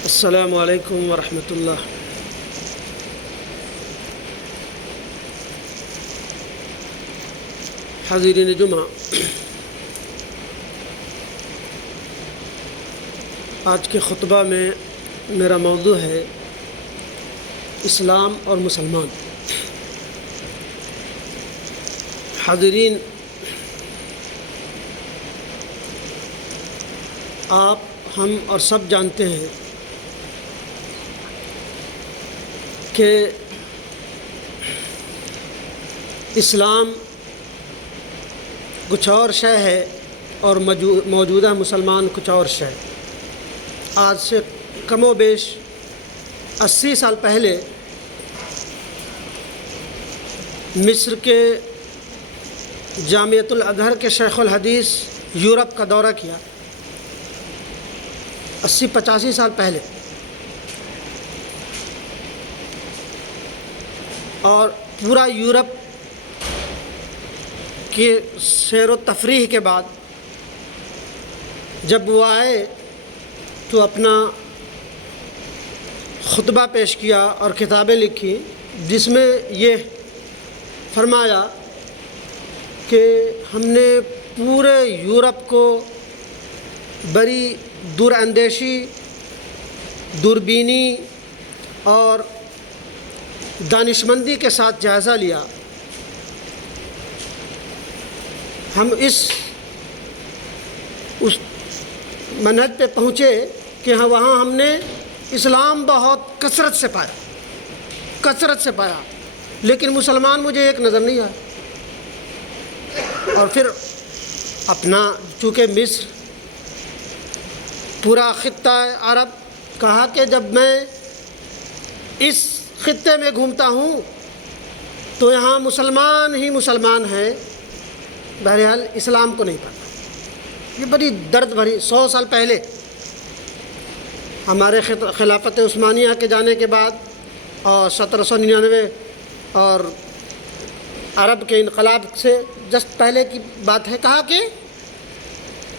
السلام علیکم ورحمۃ اللہ۔ حاضرین جمعہ، آج کے خطبہ میں میرا موضوع ہے اسلام اور مسلمان۔ حاضرین، آپ، ہم اور سب جانتے ہیں کہ اسلام کچھ اور شے ہے اور موجودہ مسلمان کچھ اور شے۔ آج سے کم و بیش 80 سال پہلے مصر کے جامعۃ الازہر کے شیخ الحدیث یورپ کا دورہ کیا۔ 80-85 سال پہلے، اور پورا یورپ کی سیر و تفریح کے بعد جب وہ آئے تو اپنا خطبہ پیش کیا اور کتابیں لکھی، جس میں یہ فرمایا کہ ہم نے پورے یورپ کو بڑی دور اندیشی، دوربینی اور دانشمندی کے ساتھ جائزہ لیا۔ ہم اس منہج پہ پہنچے کہ وہاں ہم نے اسلام بہت کثرت سے پایا، لیکن مسلمان مجھے ایک نظر نہیں آیا۔ اور پھر اپنا، چونکہ مصر پورا خطہ عرب، کہا کہ جب میں اس خطے میں گھومتا ہوں تو یہاں مسلمان ہی مسلمان ہیں، بہرحال اسلام کو نہیں پاتا۔ یہ بڑی درد بھری 100 سال پہلے ہمارے خلافت عثمانیہ کے جانے کے بعد اور 1799 اور عرب کے انقلاب سے جسٹ پہلے کی بات ہے، کہا کہ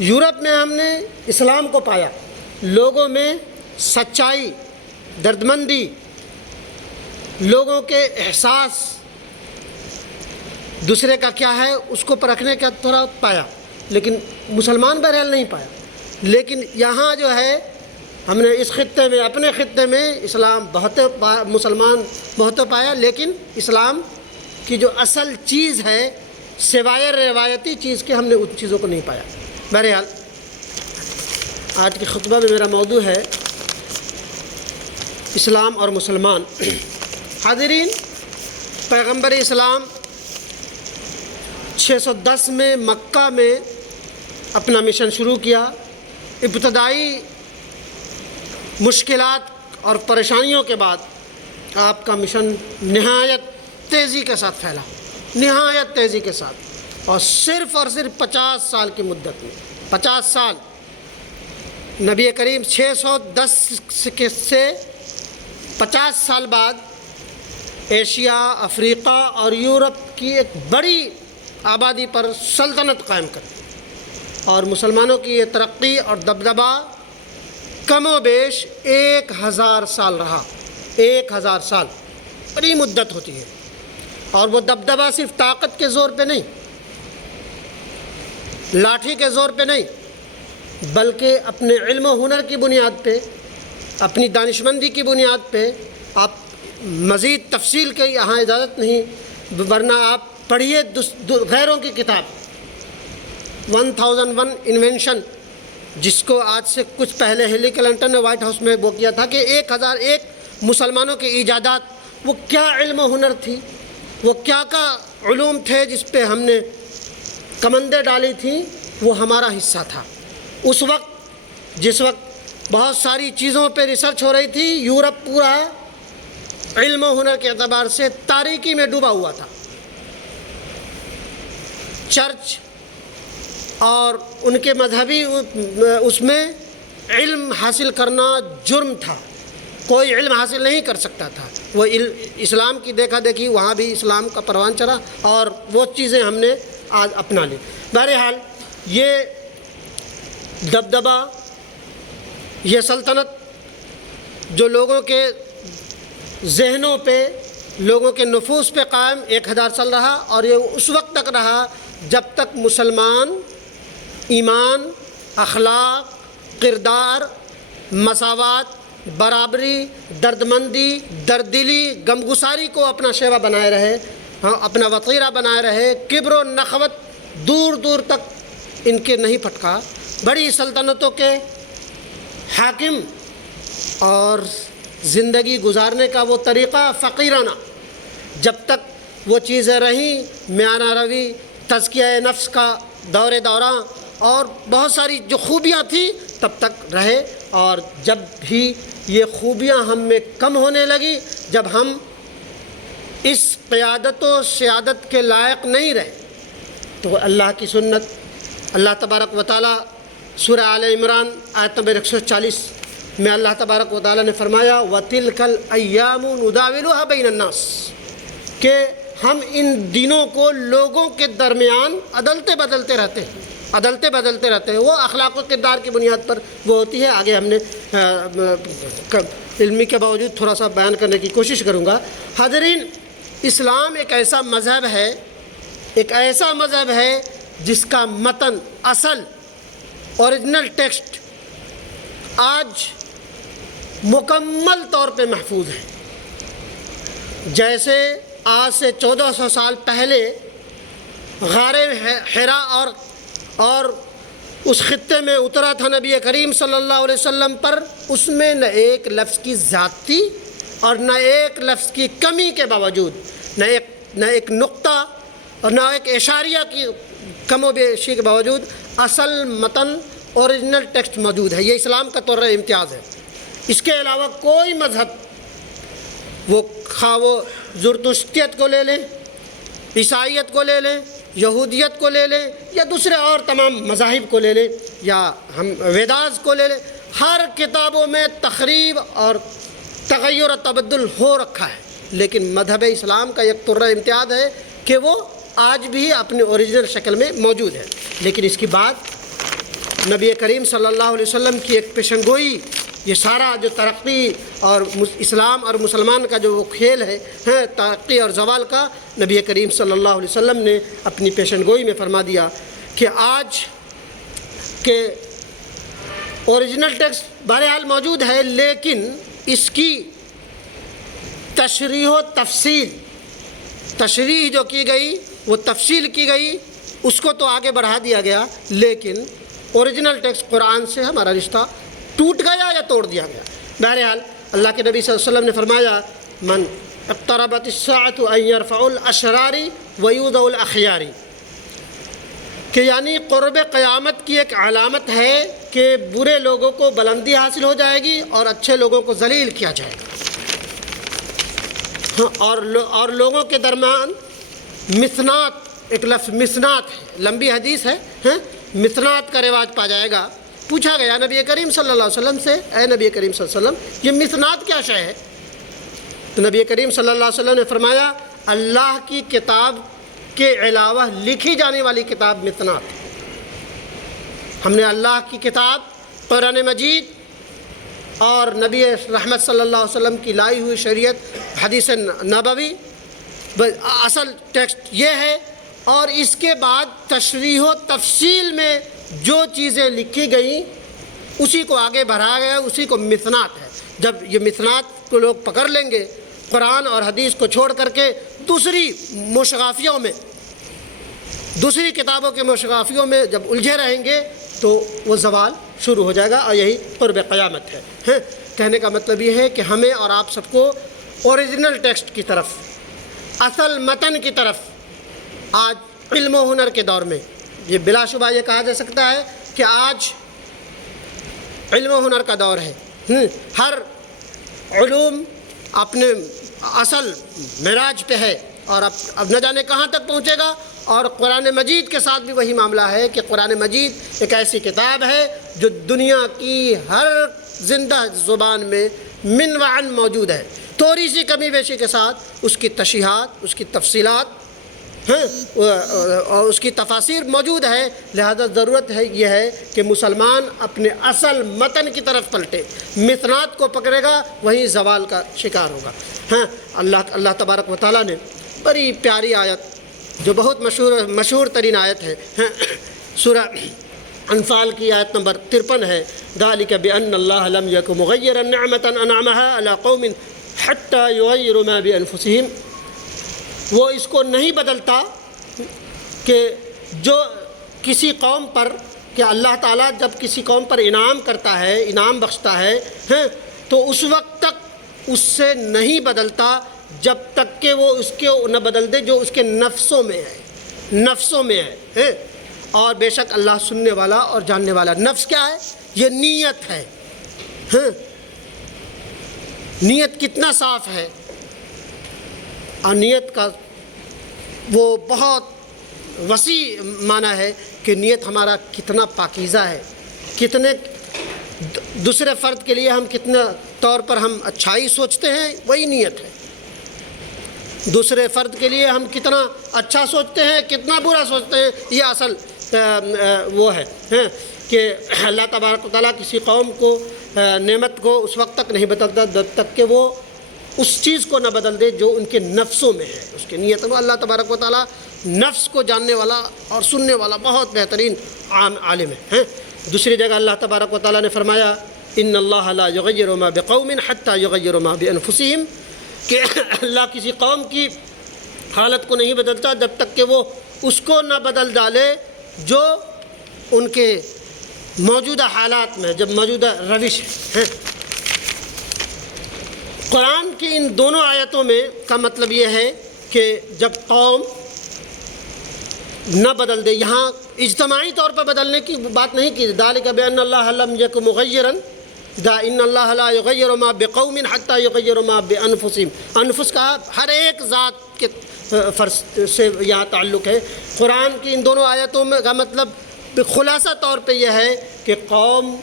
یورپ میں ہم نے اسلام کو پایا، لوگوں میں سچائی، دردمندی، لوگوں کے احساس دوسرے کا کیا ہے اس کو پرکھنے کا تھوڑا پایا، لیکن مسلمان بہرحال نہیں پایا۔ لیکن یہاں جو ہے ہم نے اس خطے میں، اپنے خطے میں اسلام مسلمان بہت پایا، لیکن اسلام کی جو اصل چیز ہے سوائے روایتی چیز کے ہم نے ان چیزوں کو نہیں پایا۔ بہرحال آج کے خطبہ میں میرا موضوع ہے اسلام اور مسلمان۔ حاضرین، پیغمبر اسلام 610 میں مکہ میں اپنا مشن شروع کیا۔ ابتدائی مشکلات اور پریشانیوں کے بعد آپ کا مشن نہایت تیزی کے ساتھ پھیلا، نہایت تیزی کے ساتھ، اور صرف 50 سال کی مدت میں، 50 سال، نبی کریم 610 سے 50 سال بعد ایشیا، افریقہ اور یورپ کی ایک بڑی آبادی پر سلطنت قائم کر، اور مسلمانوں کی یہ ترقی اور دبدبا کم و بیش 1000 سال رہا۔ 1000 سال بڑی مدت ہوتی ہے، اور وہ دبدبا صرف طاقت کے زور پہ نہیں، لاٹھی کے زور پہ نہیں، بلکہ اپنے علم و ہنر کی بنیاد پہ، اپنی دانشمندی کی بنیاد پہ۔ آپ مزید تفصیل کی یہاں اجازت نہیں، ورنہ آپ پڑھیے غیروں کی کتاب 1001 انوینشن، جس کو آج سے کچھ پہلے ہیلی کلنٹن نے وائٹ ہاؤس میں وہ کیا تھا کہ 1001 مسلمانوں کے ایجادات، وہ کیا علم و ہنر تھی، وہ کیا علوم تھے جس پہ ہم نے کمندیں ڈالی تھیں، وہ ہمارا حصہ تھا۔ اس وقت، جس وقت بہت ساری چیزوں پہ ریسرچ ہو رہی تھی، یورپ پورا علم و ہنر کے اعتبار سے تاریکی میں ڈوبا ہوا تھا۔ چرچ اور ان کے مذہبی اس میں علم حاصل کرنا جرم تھا، کوئی علم حاصل نہیں کر سکتا تھا۔ وہ اسلام کی دیکھا دیکھی، وہاں بھی اسلام کا پروان چڑھا، اور وہ چیزیں ہم نے آج اپنا لی۔ بہرحال یہ دبدبا، یہ سلطنت جو لوگوں کے ذہنوں پہ، لوگوں کے نفوس پہ قائم 1000 سال رہا، اور یہ اس وقت تک رہا جب تک مسلمان ایمان، اخلاق، کردار، مساوات، برابری، دردمندی، دردلی، غمگساری کو اپنا شیوا بنائے رہے، اپنا وطیرہ بنائے رہے، کبر و نخوت دور دور تک ان کے نہیں پھٹکا۔ بڑی سلطنتوں کے حاکم اور زندگی گزارنے کا وہ طریقہ فقیرانہ، جب تک وہ چیزیں رہیں، میانہ روی، تزکیہ نفس کا دوران اور بہت ساری جو خوبیاں تھیں تب تک رہے، اور جب بھی یہ خوبیاں ہم میں کم ہونے لگی، جب ہم اس قیادت و سیادت کے لائق نہیں رہے، تو اللہ کی سنت، اللہ تبارک و تعالیٰ سورہ آل عمران آیت نمبر 140 میں اللہ تبارک و تعالیٰ نے فرمایا وَتِلْكَ الْأَيَّامُ نُدَاوِلُهَا بَيْنَ النَّاسِ، کہ ہم ان دنوں کو لوگوں کے درمیان عدلتے بدلتے رہتے ہیں۔ وہ اخلاق و کردار کی بنیاد پر وہ ہوتی ہے۔ آگے ہم نے علمی کے باوجود تھوڑا سا بیان کرنے کی کوشش کروں گا۔ حاضرین، اسلام ایک ایسا مذہب ہے جس کا متن، اصل اوریجنل ٹیکسٹ آج مکمل طور پہ محفوظ ہے۔ جیسے آج سے 1400 سال پہلے غار حرا اور اس خطے میں اترا تھا نبی کریم صلی اللہ علیہ وسلم پر، اس میں نہ ایک لفظ کی زیادتی اور نہ ایک لفظ کی کمی کے باوجود، نہ ایک نقطہ اور نہ ایک اشاریہ کی کم و بیشی کے باوجود اصل متن اوریجنل ٹیکسٹ موجود ہے۔ یہ اسلام کا طور امتیاز ہے۔ اس کے علاوہ کوئی مذہب، وہ خواہ وہ زرتشتیت کو لے لیں، عیسائیت کو لے لیں، یہودیت کو لے لیں، یا دوسرے اور تمام مذاہب کو لے لیں، یا ہم ویداز کو لے لیں، ہر کتابوں میں تخریب اور تغیر و تبدل ہو رکھا ہے، لیکن مذہب اسلام کا ایک طرح امتیاز ہے کہ وہ آج بھی اپنے اوریجنل شکل میں موجود ہے۔ لیکن اس کی بات نبی کریم صلی اللہ علیہ وسلم کی ایک پیشن گوئی، یہ سارا جو ترقی اور اسلام اور مسلمان کا جو وہ کھیل ہے ترقی اور زوال کا، نبی کریم صلی اللہ علیہ وسلم نے اپنی پیشن گوئی میں فرما دیا کہ آج کے اوریجنل ٹیکسٹ بہرحال موجود ہے، لیکن اس کی تشریح و تشریح جو کی گئی، وہ تفصیل کی گئی، اس کو تو آگے بڑھا دیا گیا، لیکن اوریجنل ٹیکسٹ قرآن سے ہمارا رشتہ ٹوٹ گیا یا توڑ دیا گیا۔ بہرحال اللہ کے نبی صلی اللہ علیہ وسلم نے فرمایا من اقتربت الساعة ان يرفع الاشرار ويوضع الاخيار، کہ یعنی قرب قیامت کی ایک علامت ہے کہ برے لوگوں کو بلندی حاصل ہو جائے گی اور اچھے لوگوں کو ذلیل کیا جائے گا، اور لوگوں کے درمیان مثنات، ایک لفظ مثنات ہے، لمبی حدیث ہے، مثنات کا رواج پا جائے گا۔ پوچھا گیا نبی کریم صلی اللہ علیہ وسلم سے، اے نبی کریم صلی اللہ علیہ وسلم، یہ مثنات کیا شے ہے؟ تو نبی کریم صلی اللہ علیہ وسلم نے فرمایا اللہ کی کتاب کے علاوہ لکھی جانے والی کتاب مثنات ہے۔ ہم نے اللہ کی کتاب قرآن مجید اور نبی رحمت صلی اللہ علیہ وسلم کی لائی ہوئی شریعت حدیث نبوی، اصل ٹیکسٹ یہ ہے، اور اس کے بعد تشریح و تفصیل میں جو چیزیں لکھی گئیں اسی کو آگے بڑھایا گیا، اسی کو مثنات ہے۔ جب یہ مثنات کو لوگ پکڑ لیں گے، قرآن اور حدیث کو چھوڑ کر کے دوسری مشغافیوں میں، دوسری کتابوں کے مشغافیوں میں جب الجھے رہیں گے تو وہ زوال شروع ہو جائے گا، اور یہی قرب قیامت ہے۔ کہنے کا مطلب یہ ہے کہ ہمیں اور آپ سب کو اوریجنل ٹیکسٹ کی طرف، اصل متن کی طرف، آج علم و ہنر کے دور میں یہ بلا شبہ یہ کہا جا سکتا ہے کہ آج علم و ہنر کا دور ہے۔ ہر علوم اپنے اصل معراج پہ ہے، اور اب نہ جانے کہاں تک پہنچے گا، اور قرآن مجید کے ساتھ بھی وہی معاملہ ہے کہ قرآن مجید ایک ایسی کتاب ہے جو دنیا کی ہر زندہ زبان میں من وعن موجود ہے، تھوڑی سی کمی بیشی کے ساتھ اس کی تشریحات، اس کی تفصیلات اور اس کی تفاسیر موجود ہے، لہذا ضرورت ہے یہ ہے کہ مسلمان اپنے اصل متن کی طرف پلٹے، مثنات کو پکڑے گا وہیں زوال کا شکار ہوگا۔ اللہ تبارک و تعالیٰ نے بڑی پیاری آیت جو بہت مشہور ترین آیت ہے، سورہ انفال کی آیت نمبر 53 ہے، ذالک بأن اللہ لم یک مغیرا نعمۃ انعمها علی قوم حتی یغیروا ما بانفسہم۔ وہ اس کو نہیں بدلتا کہ جو کسی قوم پر، کہ اللہ تعالیٰ جب کسی قوم پر انعام کرتا ہے، انعام بخشتا ہے تو اس وقت تک اس سے نہیں بدلتا جب تک کہ وہ اس کے نہ بدل دے جو اس کے نفسوں میں ہے۔ اور بے شک اللہ سننے والا اور جاننے والا۔ نفس کیا ہے؟ یہ نیت ہے۔ نیت کتنا صاف ہے، اور نیت کا وہ بہت وسیع معنی ہے کہ نیت ہمارا کتنا پاکیزہ ہے، کتنے دوسرے فرد کے لیے ہم کتنا طور پر ہم اچھائی سوچتے ہیں، وہی نیت ہے۔ دوسرے فرد کے لیے ہم کتنا اچھا سوچتے ہیں، کتنا برا سوچتے ہیں، یہ اصل وہ ہے کہ اللہ تبارک و تعالیٰ کسی قوم کو نعمت کو اس وقت تک نہیں بدلتا جب تک کہ وہ اس چیز کو نہ بدل دے جو ان کے نفسوں میں ہے، اس کے نیت میں۔ اللہ تبارک و تعالیٰ نفس کو جاننے والا اور سننے والا بہت بہترین عالم ہے۔ دوسری جگہ اللہ تبارک و تعالیٰ نے فرمایا ان اللہ لا یغیر ما بقوم حتی یغیروا ما بانفسہم، کہ اللہ کسی قوم کی حالت کو نہیں بدلتا جب تک کہ وہ اس کو نہ بدل ڈالے جو ان کے موجودہ حالات میں، جب موجودہ روش ہے۔ قرآن کی ان دونوں آیتوں میں کا مطلب یہ ہے کہ جب قوم نہ بدل دے، یہاں اجتماعی طور پر بدلنے کی بات نہیں کی، ذالک بأن اللہ لم یک مغیرا ان اللہ لا یغیر ما بقوم حتی یغیروا ما بانفسہم۔ انفس کا ہر ایک ذات کے فرض سے یہاں تعلق ہے۔ قرآن کی ان دونوں آیتوں میں کا مطلب خلاصہ طور پہ یہ ہے کہ قوم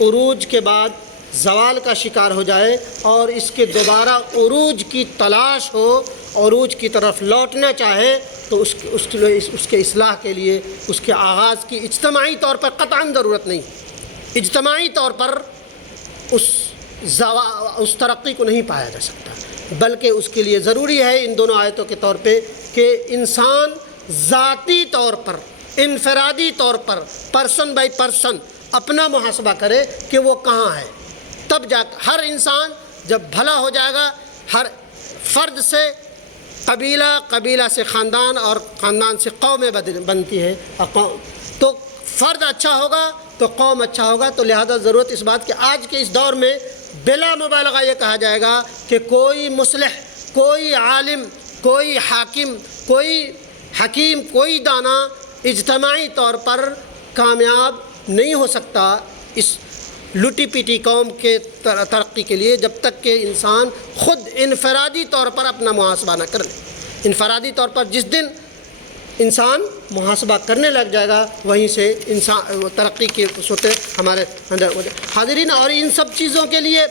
عروج کے بعد زوال کا شکار ہو جائے اور اس کے دوبارہ عروج کی تلاش ہو، عروج کی طرف لوٹنا چاہے، تو اس کے اصلاح کے لیے اس کے آغاز کی اجتماعی طور پر قطعاً ضرورت نہیں۔ اجتماعی طور پر اس ترقی کو نہیں پایا جا سکتا، بلکہ اس کے لیے ضروری ہے ان دونوں آیتوں کے طور پہ کہ انسان ذاتی طور پر، انفرادی طور پر، پرسن بائی پرسن اپنا محاسبہ کرے کہ وہ کہاں ہے۔ تب جا ہر انسان جب بھلا ہو جائے گا، ہر فرد سے قبیلہ، قبیلہ سے خاندان، اور خاندان سے قومیں بنتی ہے، تو فرد اچھا ہوگا تو قوم اچھا ہوگا۔ تو لہذا ضرورت اس بات کہ آج کے اس دور میں بلا مبالغہ یہ کہا جائے گا کہ کوئی مصلح، کوئی عالم، کوئی حاکم، کوئی حکیم، کوئی دانا اجتماعی طور پر کامیاب نہیں ہو سکتا اس لٹی پیٹی قوم کے ترقی کے لیے، جب تک کہ انسان خود انفرادی طور پر اپنا محاسبہ نہ کر لے۔ انفرادی طور پر جس دن انسان محاسبہ کرنے لگ جائے گا، وہیں سے انسان ترقی کی صورتیں ہمارے اندر ہو جائے۔ حاضرین، اور ان سب چیزوں کے لیے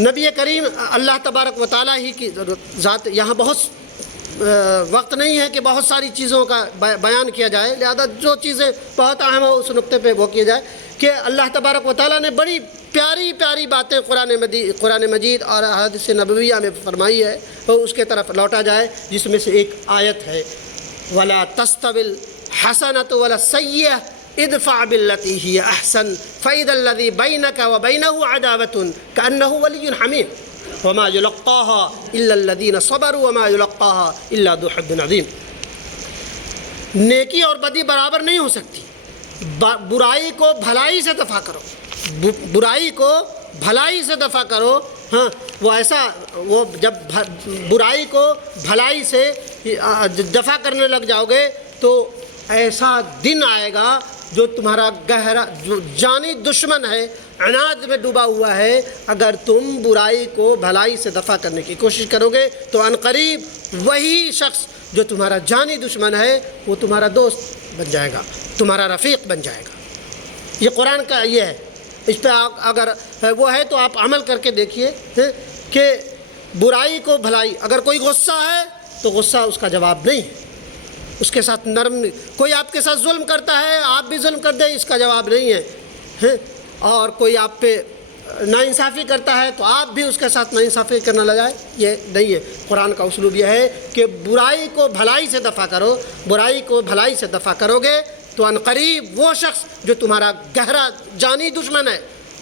نبی کریم اللہ تبارک و تعالیٰ ہی کی ذات، یہاں بہت وقت نہیں ہے کہ بہت ساری چیزوں کا بیان کیا جائے، لہذا جو چیزیں بہت اہم ہو اس نقطے پہ وہ کیا جائے کہ اللہ تبارک و تعالیٰ نے بڑی پیاری پیاری باتیں قرآن مجید اور احادیث نبویہ میں فرمائی ہے، اور اس کے طرف لوٹا جائے، جس میں سے ایک آیت ہے وَلَا تَسْتَوِي الْحَسَنَةُ وَلَا السَّيِّئَةُ ادْفَعْ بِالَّتِي هِيَ أَحْسَنُ فَإِذَا الَّذِي بَيْنَكَ وَبَيْنَهُ عَدَاوَةٌ كَأَنَّهُ وَلِيٌّ حَمِيمٌ وما يلقاها الا الذين صبروا وما يلقاها الا ذو حظ عظيم۔ نیکی اور بدی برابر نہیں ہو سکتی، برائی کو بھلائی سے دفع کرو، برائی کو بھلائی سے دفع کرو۔ ہاں، وہ ایسا، وہ جب برائی کو بھلائی سے دفع کرنے لگ جاؤ گے تو ایسا دن آئے گا جو تمہارا گہرا، جو جانی دشمن ہے، عناد میں ڈوبا ہوا ہے، اگر تم برائی کو بھلائی سے دفع کرنے کی کوشش کرو گے تو عنقریب وہی شخص جو تمہارا جانی دشمن ہے وہ تمہارا دوست بن جائے گا، تمہارا رفیق بن جائے گا۔ یہ قرآن کا یہ ہے، اس پہ اگر وہ ہے تو آپ عمل کر کے دیکھیے کہ برائی کو بھلائی، اگر کوئی غصہ ہے تو غصہ اس کا جواب نہیں ہے، اس کے ساتھ نرم. کوئی آپ کے ساتھ ظلم کرتا ہے آپ بھی ظلم کر دیں، اس کا جواب نہیں ہے. اور کوئی آپ پہ ناانصافی کرتا ہے تو آپ بھی اس کے ساتھ ناانصافی کرنا لگائے، یہ نہیں ہے. قرآن کا اسلوب یہ ہے کہ برائی کو بھلائی سے دفع کرو. برائی کو بھلائی سے دفع کرو گے تو عنقریب وہ شخص جو تمہارا گہرا جانی دشمن ہے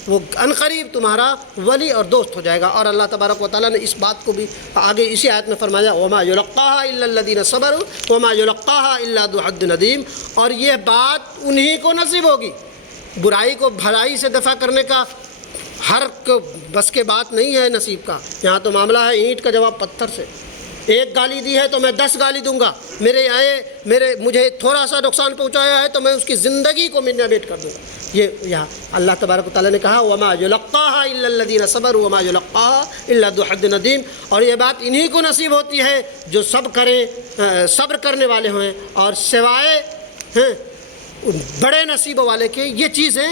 وہ عنقریب تمہارا ولی اور دوست ہو جائے گا. اور اللہ تبارک و تعالیٰ نے اس بات کو بھی آگے اسی آیت میں فرمایا وما یلقاها الا الذین صبروا وما یلقاها الا ذو حظ عظیم. اور یہ بات انہی کو نصیب ہوگی. برائی کو بھلائی سے دفع کرنے کا ہر بس کے بات نہیں ہے نصیب کا. یہاں تو معاملہ ہے اینٹ کا جواب پتھر سے. ایک گالی دی ہے تو میں 10 گالی دوں گا. مجھے تھوڑا سا نقصان پہنچایا ہے تو میں اس کی زندگی کو منیمیٹ کر دوں گا. یہ یہاں اللہ تبارک و تعالیٰ نے کہا وما یلقاها الا الذین صبروا وما یلقاها الا ذو حظ عظیم. اور یہ بات انہی کو نصیب ہوتی ہے جو صبر کرنے والے ہوئے. اور سوائے بڑے نصیب والے کے یہ چیزیں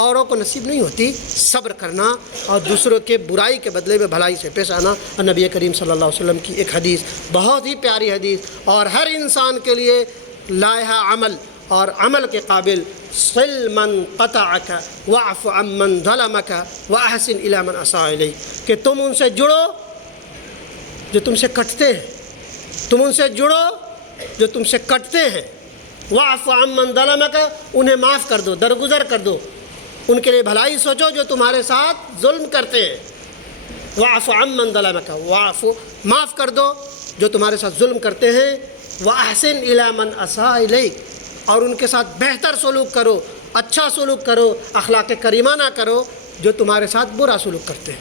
اوروں کو نصیب نہیں ہوتی. صبر کرنا اور دوسروں کے برائی کے بدلے میں بھلائی سے پیش آنا. اور نبی کریم صلی اللہ علیہ وسلم کی ایک حدیث بہت ہی پیاری حدیث اور ہر انسان کے لیے لائحہ عمل اور عمل کے قابل. صل من قطعک واعف عن من ظلمک واحسن الی من اساء الیک. کہ تم ان سے جڑو جو تم سے کٹتے ہیں. تم ان سے جڑو جو تم سے کٹتے ہیں. واعف عن من ظلمک انہیں معاف کر دو، درگزر کر دو. ان کے لیے بھلائی سوچو جو تمہارے ساتھ ظلم کرتے ہیں. واعف عن من ظلمک معاف کر دو جو تمہارے ساتھ ظلم کرتے ہیں. واحسن الی من اساء الیک اور ان کے ساتھ بہتر سلوک کرو، اچھا سلوک کرو، اخلاق کریمانہ کرو جو تمہارے ساتھ برا سلوک کرتے ہیں.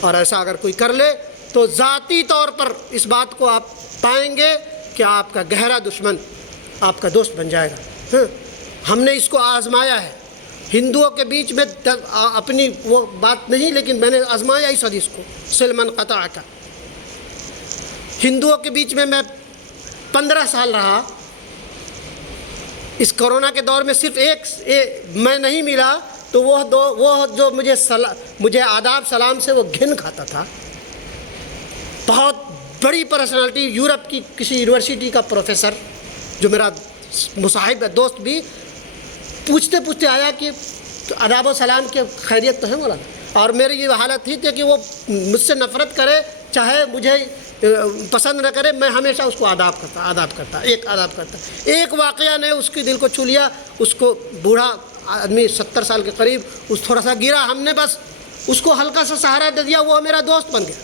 اور ایسا اگر کوئی کر لے تو ذاتی طور پر اس بات کو آپ پائیں گے کہ آپ کا گہرا دشمن آپ کا دوست بن جائے گا. ہم نے اس کو آزمایا ہے. ہندوؤں کے بیچ میں اپنی وہ بات نہیں لیکن میں نے آزمایا اس حدیث کو صل من قطعک. ہندوؤں کے بیچ میں 15 سال رہا. اس کرونا کے دور میں صرف ایک میں نہیں ملا تو وہ جو مجھے آداب سلام سے وہ گھن کھاتا تھا. بہت بڑی پرسنالٹی یورپ کی کسی یونیورسٹی کا پروفیسر جو میرا مصاحب ہے دوست بھی پوچھتے پوچھتے آیا کہ آداب و سلام کے خیریت تو ہے مولانا. اور میری یہ حالت ہی تھی کہ وہ مجھ سے نفرت کرے چاہے مجھے پسند نہ کرے میں ہمیشہ اس کو آداب کرتا. ایک واقعہ نے اس کے دل کو چھو لیا. اس کو بوڑھا آدمی 70 سال کے قریب اس تھوڑا سا گرا. ہم نے بس اس کو ہلکا سا سہارا دے دیا وہ میرا دوست بن گیا.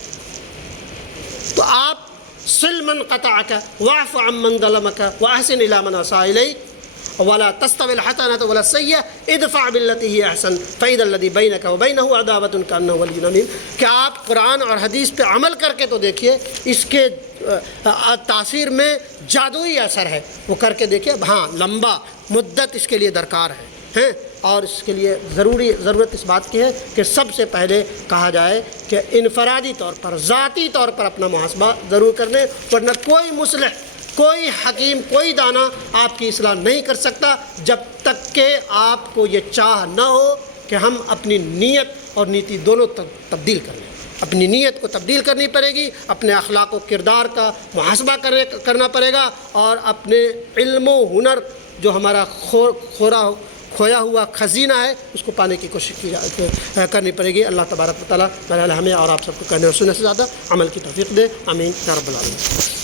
تو آپ صل من قطعک واعف عن من ظلمک واحسن الی من اساء الیک ولا تستوی الحسنۃ ولا السیئۃ ادفع بالتی ہی احسن فاذا الذی بینک وبینہ عداوۃ کانہ ولی حمیم. کہ آپ قرآن اور حدیث پہ عمل کر کے تو دیکھیے اس کے تاثیر میں جادوئی اثر ہے. وہ کر کے دیکھیے. ہاں لمبا مدت اس کے لیے درکار ہے اور اس کے لیے ضرورت اس بات کی ہے کہ سب سے پہلے کہا جائے کہ انفرادی طور پر ذاتی طور پر اپنا محاسبہ ضرور کر لیں. ورنہ کوئی مصلح کوئی حکیم کوئی دانا آپ کی اصلاح نہیں کر سکتا جب تک کہ آپ کو یہ چاہ نہ ہو کہ ہم اپنی نیت اور نیتی دونوں تبدیل کر لیں. اپنی نیت کو تبدیل کرنی پڑے گی. اپنے اخلاق و کردار کا محاسبہ کرنا پڑے گا. اور اپنے علم و ہنر جو ہمارا کھویا ہوا خزینہ ہے اس کو پانے کی کوشش کرنی پڑے گی. اللہ تبارک و تعالیٰ ہمیں اور آپ سب کو کہنے اور سننے سے زیادہ عمل کی توفیق دے. آمین یا رب العالمین.